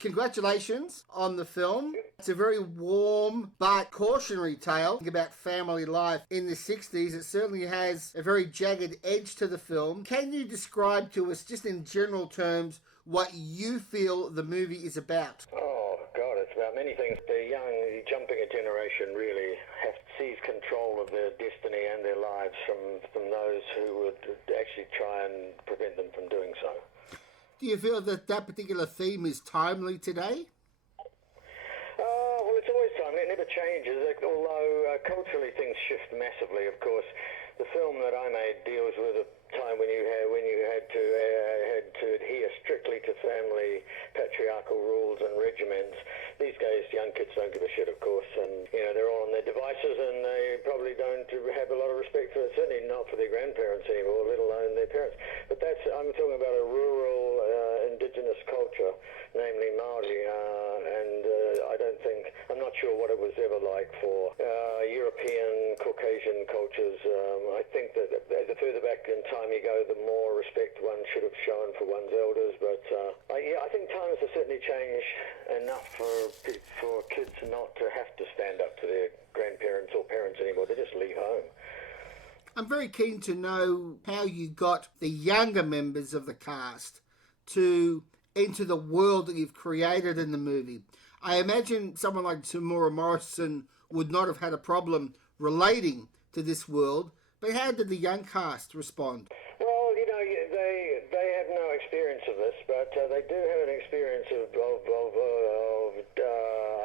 Congratulations on the film. It's a very warm but cautionary tale about family life in the 60s. It certainly has a very jagged edge to the film. Can you describe to us, just in general terms, what you feel the movie is about? Oh, God, it's about many things. The young, jumping a generation really have to seize control of their destiny and their lives from those who would actually try and prevent them from doing so. Do you feel that that particular theme is timely today? Well, it's always timely. It never changes, although culturally things shift massively, of course. The film that I made deals with a time when you had to adhere strictly to family patriarchal rules and regiments. These days, young kids don't give a shit, of course, and they're all on their devices, and they probably don't have a lot of respect for, certainly not for their grandparents anymore, let alone their parents. But I'm talking about a rural, indigenous culture, namely Maori, and I'm not sure what it was ever like for European, Caucasian cultures. I think that the further back in time you go, the more respect one should have shown for one's elders. But I think times have certainly changed enough for kids not to have to stand up to their grandparents or parents anymore. They just leave home. I'm very keen to know how you got the younger members of the cast to enter the world that you've created in the movie. I imagine someone like Tamora Morrison would not have had a problem relating to this world, but how did the young cast respond? Well, they have no experience of this, but they do have an experience of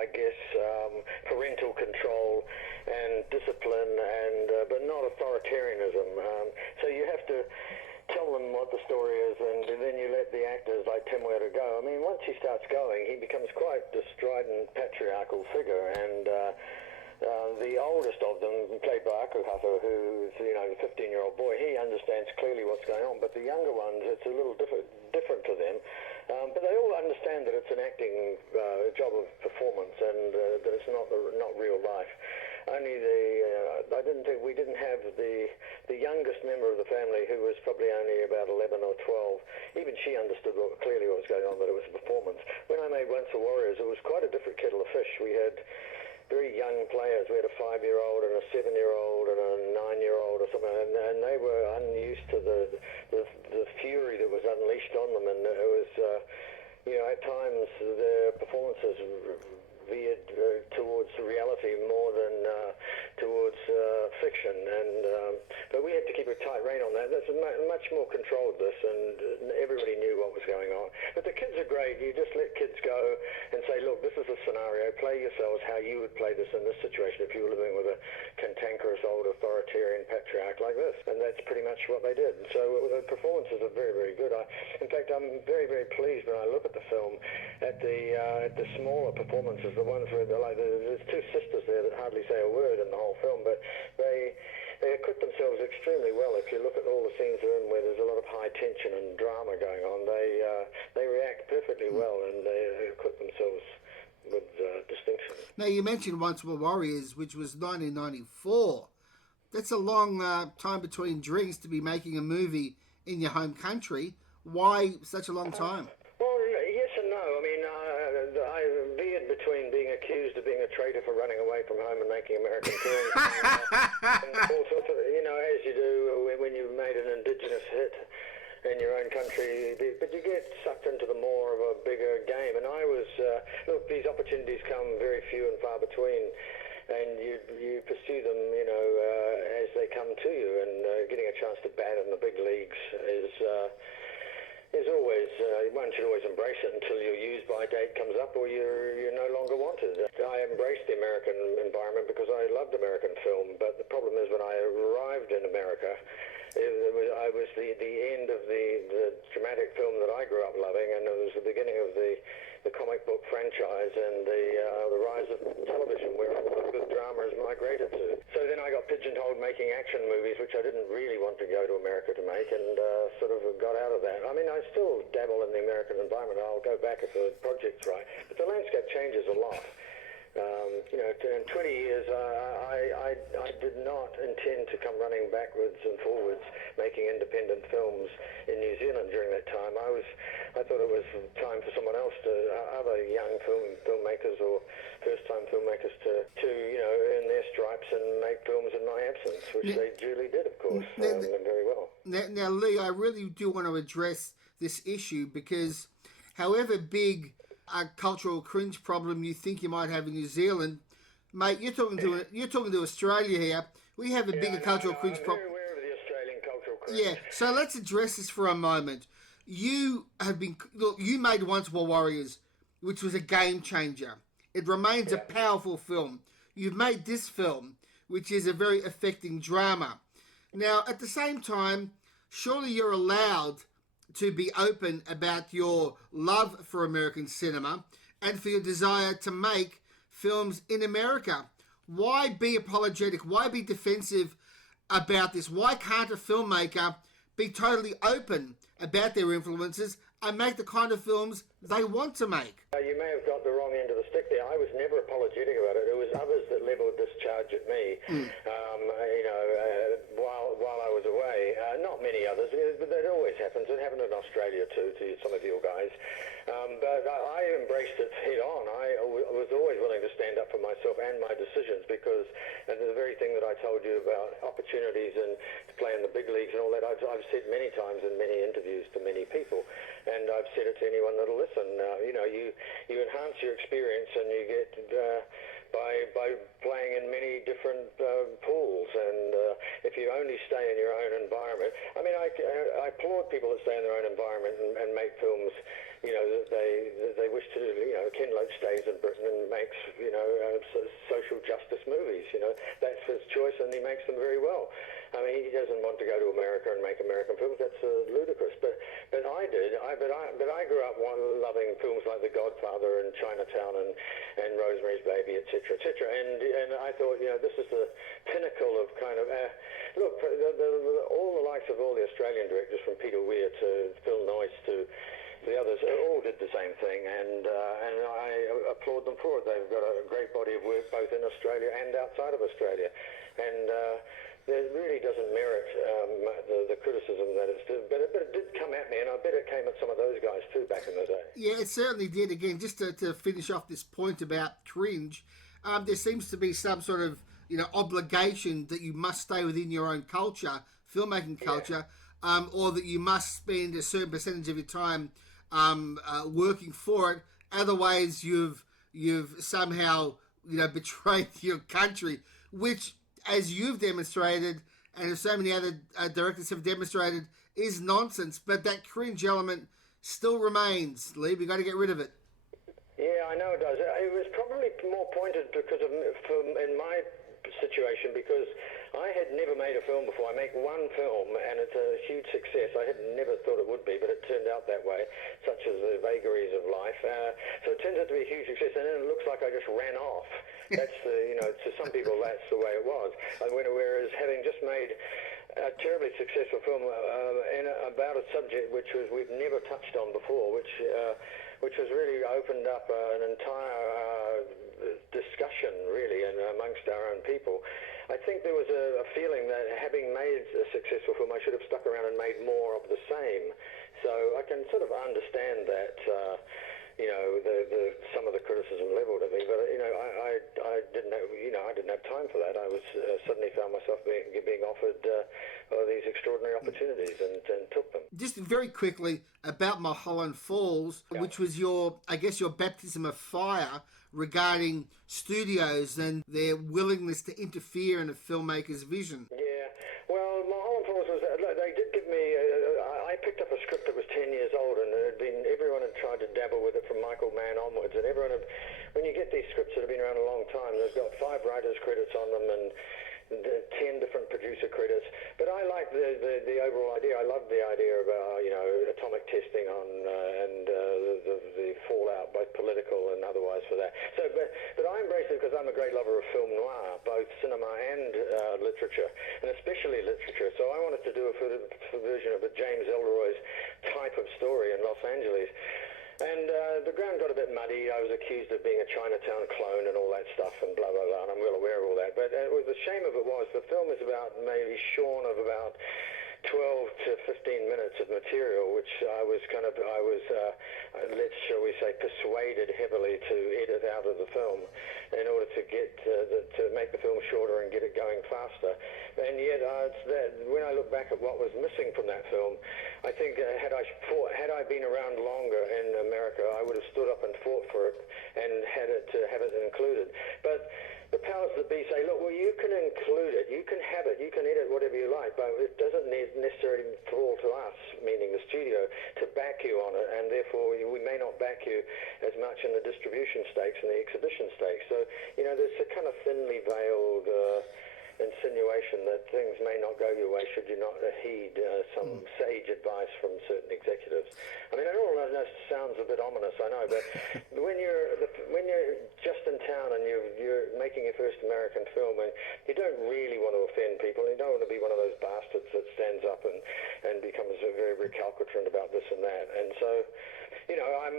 I guess, parental control and discipline, but not authoritarianism. So you have to tell them what the story is, and then you let the actors like Tim Ware go. I mean, once he starts going, he becomes quite the strident patriarchal figure, and the oldest of them, played by Akuhata, who's the 15-year-old boy, he understands clearly what's going on, but the younger ones, it's a little different to them. But they all understand that it's an acting job of performance, and that it's not real life. Only we didn't have the youngest member of the family, who was probably only about 11 or 12. Even she understood clearly what was going on, that it was a performance. When I made Once the Warriors, it was quite a different kettle of fish. We had very young players. We had a 5-year-old and a 7-year-old and a 9-year-old or something, and they were unused to the fury that was unleashed on them, and it was, at times their performances veered towards reality more than towards fiction, but we had to keep a tight rein on that. There's much more control of this, and everybody knew what was going on. But the kids are great. You just let kids go and say, look, this is a scenario. Play yourselves how you would play this in this situation if you were living with a cantankerous old authoritarian patriarch like this. And that's pretty much what they did. So the performances are very, very good. In fact, I'm very, very pleased when I look at the film at the smaller performances, the ones where there's two sisters there that hardly say a word in the whole film, but they acquit themselves extremely well. If you look at all the scenes they're in where there's a lot of high tension and drama going on, they react perfectly well, and they acquit themselves with distinction. Now, you mentioned Once More Warriors, which was 1994. That's a long time between drinks to be making a movie in your home country. Why such a long time? Well, yes and no. I mean, I veered between being accused of being a traitor for running away from home and making American films, and all sorts of, as you do when you've made an indigenous hit in your own country, but you get sucked into the more of a bigger game. And I was, look, these opportunities come very few and far between, and you pursue them, as they come to you, and getting a chance to bat in the big leagues is always, one should always embrace it until your use-by date comes up or you're no longer wanted. I embraced the American environment because I loved American film, but the problem is when I arrived in America, I was the end of the dramatic film that I grew up loving, and it was the beginning of the comic book franchise and the rise of television, where all the good drama has migrated to. So then I got pigeonholed making action movies, which I didn't really want to go to America to make, and sort of got out of that. I mean, I still dabble in the American environment. I'll go back if the project's right, but the landscape changes a lot. In 20 years, I did not intend to come running backwards and forwards making independent films in New Zealand during that time. I thought it was time for someone else other young filmmakers or first-time filmmakers to earn their stripes and make films in my absence, which they duly did, of course, and very well. Now, Lee, I really do want to address this issue because however big a cultural cringe problem you think you might have in New Zealand, mate, you're talking to Australia here. We have a bigger cultural cringe problem. I'm very aware of the Australian cultural cringe. Yeah, so let's address this for a moment. You made Once Were Warriors, which was a game changer. It remains a powerful film. You've made this film, which is a very affecting drama. Now, at the same time, surely you're allowed to be open about your love for American cinema and for your desire to make films in America. Why be apologetic? Why be defensive about this? Why can't a filmmaker be totally open about their influences and make the kind of films they want to make? You may have got the wrong end of the stick there. I was never apologetic about it. It was others that levelled this charge at me, while I was away. Not many others, but that always happens. It happened in Australia too, to some of your guys. But I embraced it head on. I was always willing to stand up for myself and my decisions because, and the very thing that I told you about opportunities and to play in the big leagues and all that, I've said many times in many interviews to many people, and I've said it to anyone that'll listen. You enhance your experience and you get by playing in many different pools, and if you only stay in your own environment, I mean, I applaud people that stay in their own environment and make films, that they wish to do. Ken Loach stays in Britain and makes, social justice movies. That's his choice, and he makes them very well. I mean, he doesn't want to go to America and make American films. That's ludicrous. But I did. But I grew up loving films like The Godfather and Chinatown and Rosemary's Baby, etc., etc. And I thought, this is the pinnacle of kind of look. All the likes of all the Australian directors, from Peter Weir to Phil Noyce to the others, all did the same thing, and I applaud them for it. They've got a great body of work both in Australia and outside of Australia, and it really doesn't merit the criticism that it's did. But it did come at me, and I bet it came at some of those guys too back in the day. Yeah, it certainly did. Again, just to finish off this point about cringe, there seems to be some sort of obligation that you must stay within your own culture, filmmaking culture, or that you must spend a certain percentage of your time working for it. Otherwise, you've somehow betrayed your country, which, as you've demonstrated, and as so many other directors have demonstrated, is nonsense. But that cringe element still remains. Lee, we got to get rid of it. Yeah, I know it does. It was probably more pointed in my situation, because I had never made a film before. I make one film, and it's a huge success. I had never thought it would be, but it turned out that way, such as the vagaries of life. So it turns out to be a huge success, and then it looks like I just ran off. That's to some people, that's the way it was. Whereas having just made a terribly successful film about a subject which we've never touched on before, which has really opened up an entire discussion, really, and amongst our own people. I think there was a feeling that having made a successful film, I should have stuck around and made more of the same. So I can sort of understand that, some of the criticism levelled at me, but I didn't have time for that. I was suddenly found myself being offered these extraordinary opportunities and took them. Just very quickly about Mulholland Falls, which was your baptism of fire regarding studios and their willingness to interfere in a filmmaker's vision. Yeah, well, Mulholland Falls was, they did give me, I picked up a script that was 10 years old, and everyone had tried to dabble with it from Michael Mann onwards, and when you get these scripts that have been around a long time, they've got 5 writers' credits on them and 10 different producer credits, but I like the overall idea. I love the idea of atomic testing on and the fallout, both political and otherwise, for that. So, but I embrace it because I'm a great lover of film noir, both cinema and literature, and especially literature. So I wanted to do a version of a James Ellroy's type of story in Los Angeles. And the ground got a bit muddy. I was accused of being a Chinatown clone and all that stuff and blah, blah, blah, and I'm well aware of all that. But the shame of it was the film is about maybe shorn of about 12 to 15 minutes of material, which I was let's shall we say, persuaded heavily to edit out of the film in order to get to make the film shorter and get it going faster. And yet, when I look back at what was missing from that film, I think had I been around longer in America, I would have stood up and fought for it and had it to have it included. But the powers that be say, look, well, you can include it, you can have it, you can edit whatever you like, but it doesn't necessarily fall to us, meaning the studio, to back you on it, and therefore we may not back you as much in the distribution stakes and the exhibition stakes. So, there's a kind of thinly veiled insinuation that things may not go your way should you not heed some sage advice from certain executives. I mean, it all sounds a bit ominous, I know, but when you're just in town and you're making your first American film, and you don't really want to offend people, you don't want to be one of those bastards that stands up and becomes very recalcitrant about this and that. And so, I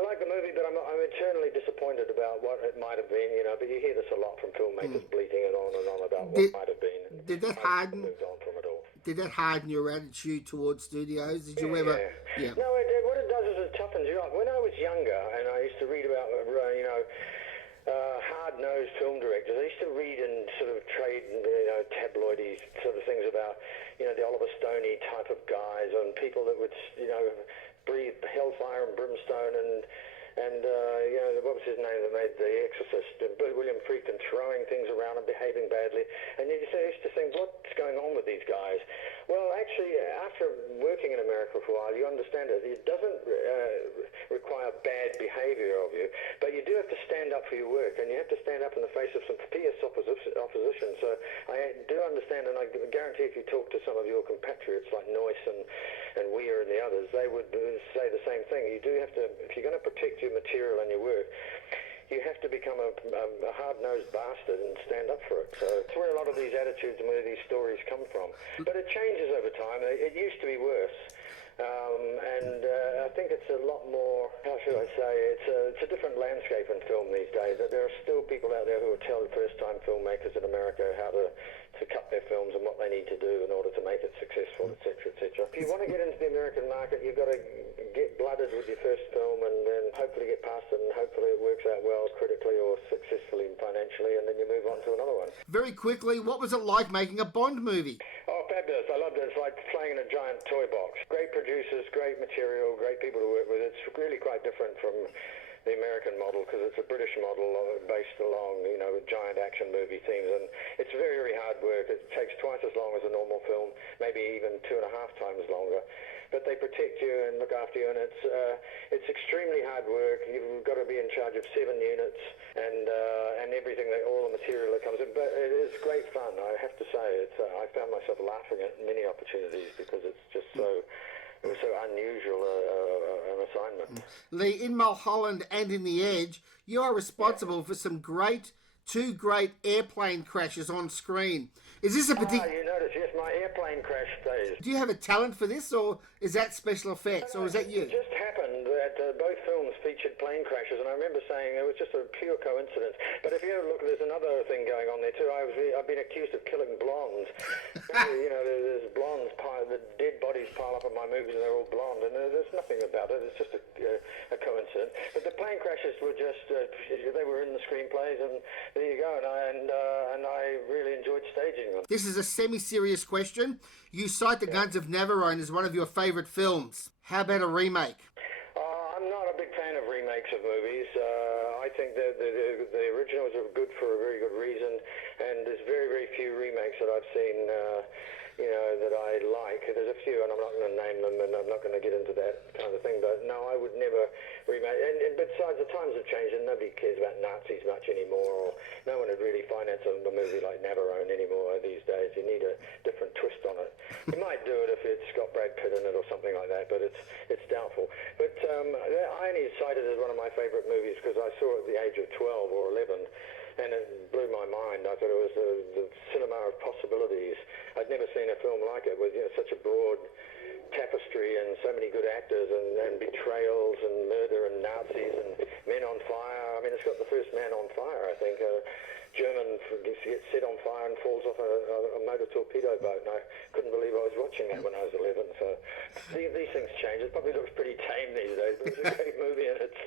like the movie, but I'm eternally disappointed about what it might have been. But you hear this a lot from filmmakers bleating it on and on about what might have been. Did that harden? Moved on from it all. Did that harden your attitude towards studios? Did you ever? Yeah. No, what it does is it toughens you up. When I was younger, and I used to read about hard-nosed film directors, I used to read in sort of trade, tabloidy sort of things about, the Oliver Stoney type of guys and people that would, breathe hellfire and brimstone and what was his name that made The Exorcist, William Friedkin, throwing things around and behaving badly. And you used to think, what's going on with these guys? Well, actually, after working in America for a while, you understand it. It doesn't require bad behavior of you, but you do have to stand up for your work, and you have to stand up in the face of some fierce opposition. So I do understand, and I guarantee if you talk to some of your compatriots like Noyce and Weir and the others, they would say the same thing. You do have to, if you're going to protect your material and your work, you have to become a hard-nosed bastard and stand up for it. So it's where a lot of these attitudes and where these stories come from. But it changes over time. It used to be worse. I think it's a lot more, how should I say, it's a different landscape in film these days. There are still people out there who will tell first-time filmmakers in America how to cut their films and what they need to do in order to make it successful, etc., etc. If you want to get into the American market, you've got to get blooded with your first film and then hopefully get past it, and hopefully it works out well critically or successfully and financially, and then you move on to another one. Very quickly, what was it like making a Bond movie? Oh, fabulous. I loved it. It's like playing in a giant toy box. Great producers, great material, great people to work with. It's really quite different from the American model because it's a British model based along, with giant action movie themes. And it's very, very hard work. It takes twice as long as a normal film, maybe even 2.5 times longer. But they protect you and look after you, and it's extremely hard work. You've got to be in charge of 7 units and everything, all the material that comes in. But it is great fun, I have to say. I found myself laughing at many opportunities because it's just it was so unusual an assignment. Lee, in Mulholland and in The Edge, you are responsible for two great airplane crashes on screen. Is this a particular... you notice, yes, my airplane crash stays. Do you have a talent for this, or is that special effects, or is that you? It just happened that both films featured plane crashes, and I remember saying it was just a pure coincidence. But if you ever look, there's another thing going on there too. I've been accused of killing blondes. There's blondes, the dead bodies pile up in my movies, and they're all blonde, and there's nothing about it. It's just a coincidence. But the plane crashes were just they were in the screenplays, and there you go. And I really enjoyed staging them. This is a semi-serious question. You cite The Guns of Navarone as one of your favourite films. How about a remake? I'm not a big fan of remakes of movies. I think that the originals are good for a very good reason, and there's very, very few remakes that I've seen that I like. There's a few, and I'm not going to name them, and I'm not going to get into that kind of thing, but no, I would never remake. And besides, the times have changed, and nobody cares about Nazis much anymore, or no one would really finance a movie like Navarone anymore these days. You need a different twist on it. You might do it if it's got Brad Pitt in it or something like that, but it's doubtful. But I only cited it as one of my favourite movies because I saw it at the age of 12 or 11, and it blew my mind. I thought it was the cinema of possibilities. I'd never seen a film like it with such a broad tapestry and so many good actors and betrayals and murder and Nazis and men on fire. I mean, it's got the first man on fire, I think. German gets set on fire and falls off a motor torpedo boat, and I couldn't believe I was watching that when I was 11. So these things change. It probably looks pretty tame these days, but it's a great movie in its